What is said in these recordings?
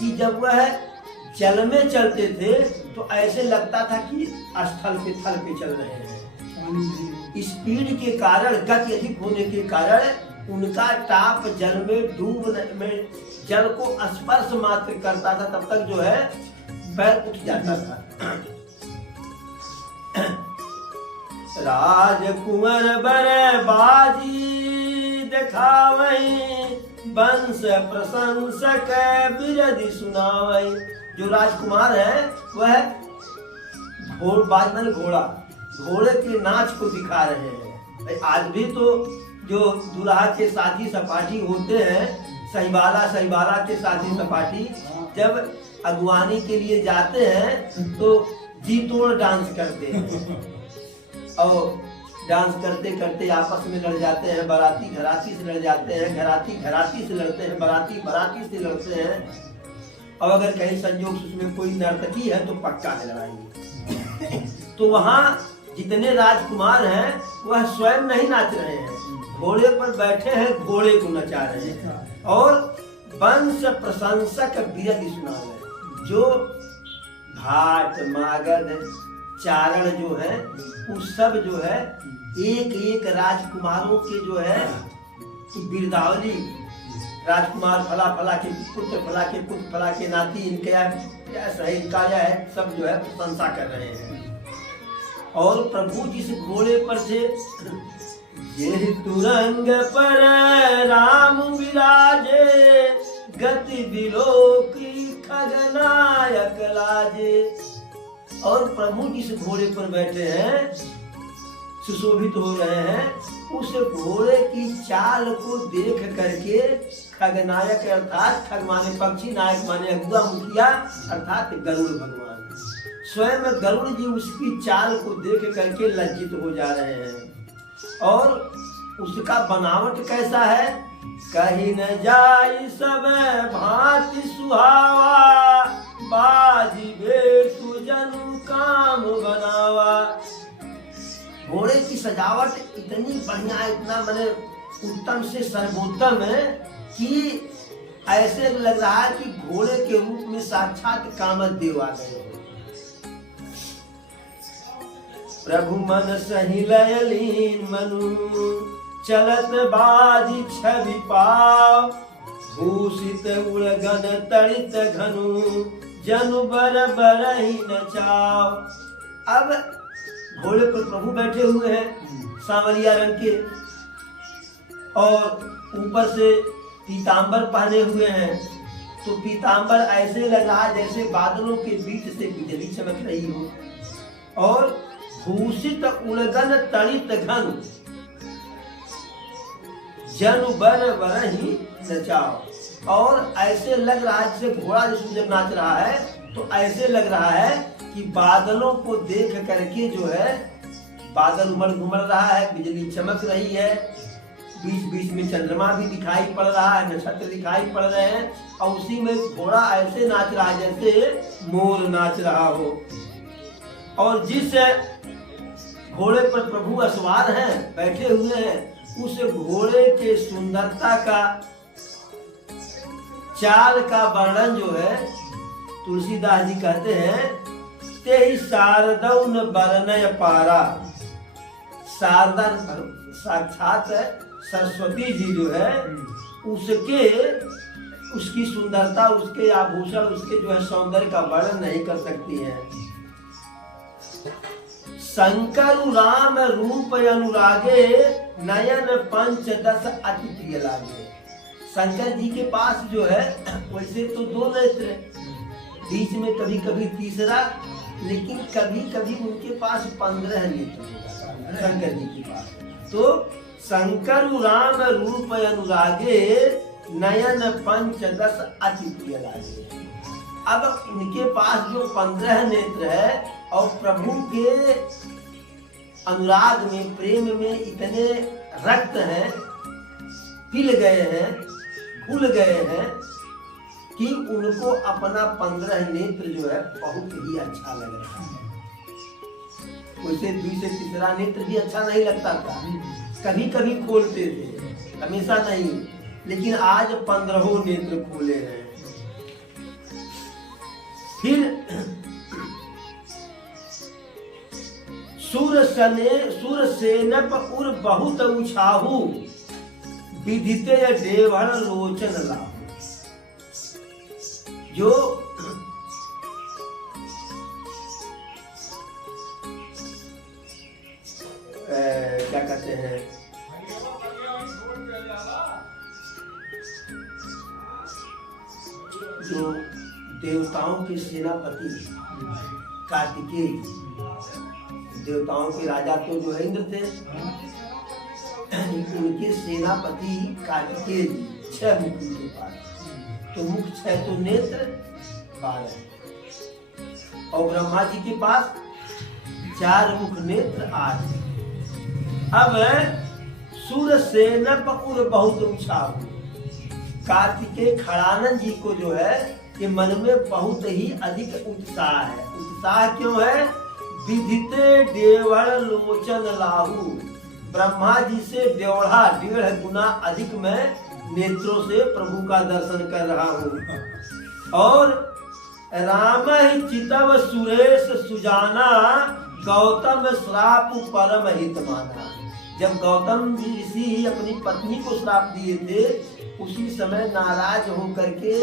कि जब वह जल में चलते थे तो ऐसे लगता था कि स्थल पे थल पे चल रहे हैं। स्पीड के कारण, गति अधिक होने के कारण उनका टाप जल में डूबने में जल को स्पर्श मात्र करता था, तब तक जो है पैर उठ जाता था। राजकुंवर बर बाजी दिखावई, वंश प्रशंसक बिरधि सुनावई। जो राजकुमार है वह घोड़े के नाच को दिखा रहे हैं। आज भी तो जो दूल्हा के साथी सपाटी होते हैं, सहीवाला के साथी सपाटी, जब अगवानी के लिए जाते हैं तो जी तोड़ डांस करते हैं और डांस करते करते आपस में लड़ जाते हैं। बाराती घराती से लड़ जाते हैं, घराती से लड़ते हैं, बाराती से लड़ते हैं। और अगर कहीं संयोग से उसमें कोई नर्तकी है तो पक्का है लड़ाई। तो वहाँ जितने राजकुमार हैं वह स्वयं नहीं नाच रहे हैं, घोड़े पर बैठे हैं, घोड़े को नचा रहे हैं और वंश प्रशंसक बिरधि सुना रहे हैं। जो घाट मागध चारण जो है उस सब जो है एक एक राजकुमारों के जो है बिरदावली, राजकुमार फला फला के पुत्र, फला के पुत्र, फला के नाती, इनका है, सब जो है प्रशंसा कर रहे हैं। और प्रभु जिस घोड़े पर थे, ये तुरंग पर राम विराजे, गति बिलोकी खगनायक लाजे। और प्रभु जिस घोड़े पर बैठे हैं, सुशोभित हो रहे हैं, उस घोड़े की चाल को देख करके खगनायक अर्थात खग माने पक्षी, नायक माने अगुआ मुखिया अर्थात गरुड़ भगवान, स्वयं गरुड़ जी उसकी चाल को देख करके लज्जित हो जा रहे हैं। और उसका बनावट कैसा है, कहीं न जाई सब भांति सुहावा, बाजी भेषु जनु काम बनावा। घोड़े की सजावट इतनी बढ़िया, इतना माने उत्तम से सर्वोत्तम है कि ऐसे लग रहा है कि घोड़े के रूप में साक्षात कामदेव आ गए। प्रभु मन सही लयलीन मनु, चलत बाजी छवि पाव, भूषित उड़गन तड़ित घनु, जनु बर बरहि नचाव। अब घोड़े पर प्रभु बैठे हुए हैं सांवरिया रंग के, और ऊपर से पीतांबर पहने हुए हैं। तो पीतांबर ऐसे लग रहा है जैसे बादलों के बीच से बिजली चमक रही हो। और भूषित उड़गन तड़ित घन, जनु बर बरहि नचाओ। और ऐसे लग रहा है जैसे घोड़ा जब नाच रहा है तो ऐसे लग रहा है कि बादलों को देख करके जो है बादल उमड़ घुमड़ रहा है, बिजली चमक रही है, बीच बीच में चंद्रमा भी दिखाई पड़ रहा है, नक्षत्र दिखाई पड़ रहे हैं, और उसी में घोड़ा ऐसे नाच रहा है जैसे मोर नाच रहा हो। और जिस घोड़े पर प्रभु असवार हैं, बैठे हुए हैं, उस घोड़े के सुंदरता का, चाल का वर्णन जो है तुलसीदास जी कहते हैं, तेहि शारदौन वर्णय पारा। शारदा साक्षात सरस्वती जी जो है उसकी सुंदरता, उसके आभूषण, उसके जो है सौंदर्य का वर्णन नहीं कर सकती है। शंकर राम रूप अनुरागे, नयन पंचदश अति प्रिय लागे। शंकर जी के पास जो है वैसे तो 2 नेत्र, बीच में कभी कभी तीसरा, लेकिन कभी कभी उनके पास 15 नेत्र शंकर जी के पास। तो शंकर राम रूप अनुरागे, नयन पंचदश अति प्रिय लागे। अब उनके पास जो 15 नेत्र है और प्रभु के अनुराग में, प्रेम में इतने रक्त हैं, पिल गए हैं, खुल गए हैं कि उनको अपना 15 नेत्र जो है बहुत ही अच्छा लग रहा है। वैसे 2 से तीसरा नेत्र भी अच्छा नहीं लगता था, कभी कभी खोलते थे, हमेशा नहीं, लेकिन आज 15 नेत्र खोले हैं। फिर सूरसेनप उर बहुत उछाहू, विदिते देवहर लोचन लाहू। जो क्या कहते हैं, जो देवताओं के सेनापति कार्तिकेय, देवताओं के राजा तो जो है इंद्र थे, उनके सेनापति कार्तिकेय 6 मुख के पास, तो मुख 6 तो नेत्र 12, और ब्रह्मा जी के पास 4 मुख नेत्र 8। अब सूरसेनप उर बहुत उछाहू, कार्तिकेय खड़ानंद जी को जो है कि मन में बहुत ही अधिक उत्साह है। उत्साह क्यों है? विदिते देवहर लोचन लाहू, ब्रह्मा जी से 1.5 गुना अधिक मैं नेत्रों से प्रभु का दर्शन कर रहा हूँ। और राम चितव सुरेश सुजाना, गौतम श्राप परम हित माना। जब गौतम जी ऋषि अपनी पत्नी को श्राप दिए थे, उसी समय नाराज होकर के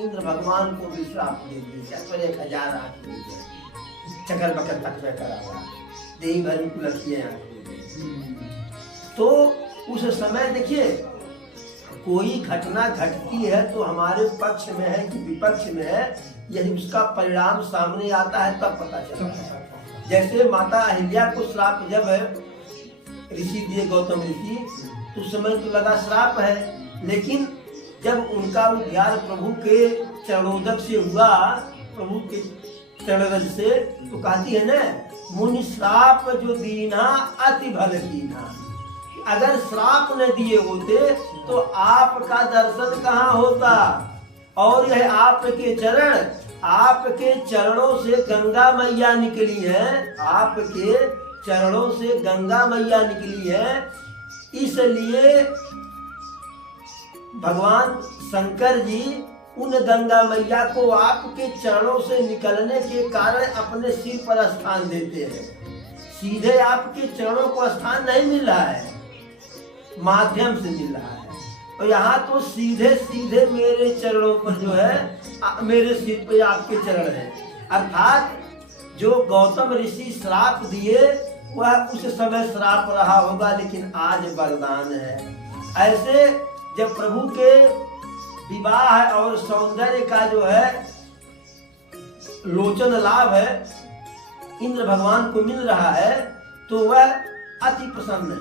इंद्र भगवान को भी श्राप दे दिए, चक्कर 1000 आंख चक्कर बकर तक में करा हुआ, देही भर में कुलखिए आंख। तो उस समय देखिए, कोई घटना घटती है तो हमारे पक्ष में है कि विपक्ष में है, यदि उसका परिणाम सामने आता है तब पता चलता है। जैसे माता अहिल्या को श्राप जब ऋषि दिए गौतम ऋषि, उस समय तो लगा श्राप है, लेकिन जब उनका उद्धार प्रभु के चरणोदक से हुआ, प्रभु के चरणरज से, तो कहती है ना, मुनि श्राप जो दीना अति भल कीना। अगर श्राप न दिए होते तो आपका दर्शन कहाँ होता। और यह आपके चरण, आपके चरणों से गंगा मैया निकली है, आपके चरणों से गंगा मैया निकली है। इसलिए भगवान शंकर जी उन गंगा मैया को आपके चरणों से निकलने के कारण अपने सिर पर स्थान देते हैं। सीधे आपके चरणों को स्थान नहीं मिल रहा है, माध्यम से मिल रहा है। और यहाँ तो सीधे सीधे मेरे चरणों पर जो है, मेरे सिर पे आपके चरण है। अर्थात जो गौतम ऋषि श्राप दिए वह उस समय श्राप रहा होगा, लेकिन आज वरदान है। ऐसे जब प्रभु के विवाह और सौंदर्य का जो है लोचन लाभ है इंद्र भगवान को मिल रहा है, तो वह अति प्रसन्न है।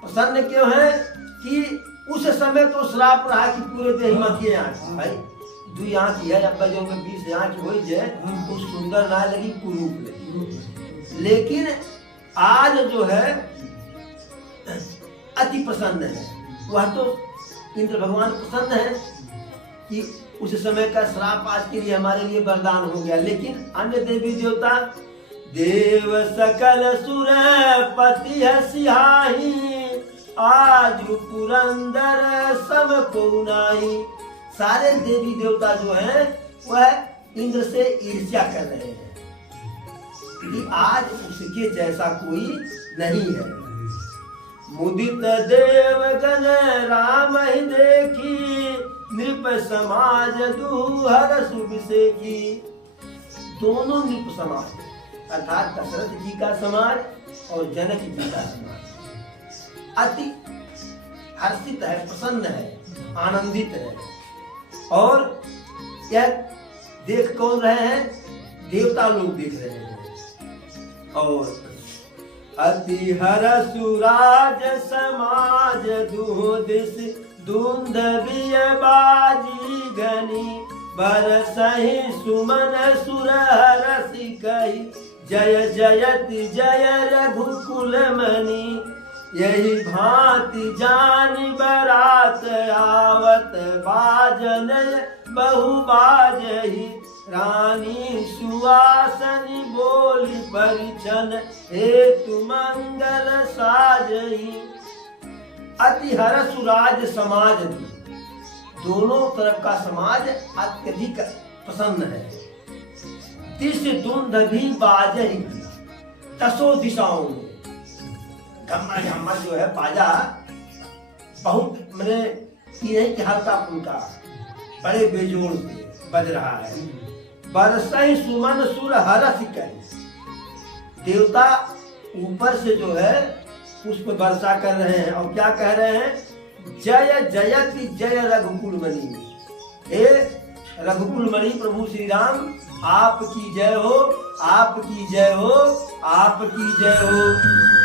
प्रसन्न क्यों है कि उस समय तो श्राप रहा कि पूरे देह मथिए आंख, भाई 2 आंख है, अब जो 20 आंख हो जाए तो सुंदर ना लगी, कुरूप लगी। लेकिन आज जो है अति प्रसन्न है, वह तो इंद्र भगवान प्रसन्न है कि उस समय का श्राप आज के लिए हमारे लिए वरदान हो गया। लेकिन अन्य देवी देवता, देव सकल सुर पति सिहाही, आज पुरंदर सब को नाही। सारे देवी देवता जो हैं वह इंद्र से ईर्ष्या कर रहे हैं कि आज उसके जैसा कोई नहीं है। मुदित देवगण राम ही देखी, नृप समाज दुहर सुभिषेकी। दोनों नृप समाज अर्थात दशरथ जी का समाज और जनक जी का समाज अति हर्षित है, प्रसन्न है, आनंदित है। और यह देख कौन रहे हैं? देवता लोग देख रहे हैं। और अति हरसुराज समाज दुदिस दुंदबिय बाजी घनी, बरसहि सुमन सुर हरसि कहि, जय जयति जय रघुकुल मणि। यही भांति जानि बरात आवत, बाजन बहु बाजहि, रानी सुवासनी बोली परिछन, हेतु मंगल साजहि। अति हरसुराज समाज, दोनों तरफ का समाज अत्यधिक प्रसन्न है। तिस धुंध भी बाजही तसो दिशाओं में। झम्मर झम्मर जो है बाजा बहुत मैंने ये नहीं कि हल्का फुल्का, बड़े बेजोड़ से बज रहा है। बरसई सुमन सुर हरस कर, देवता ऊपर से जो है पुष्प वर्षा कर रहे हैं और क्या कह रहे हैं, जय जयति जय रघुकुल मणि, हे रघुकुल मणि प्रभु श्री राम आपकी जय हो, आपकी जय हो, आपकी जय हो।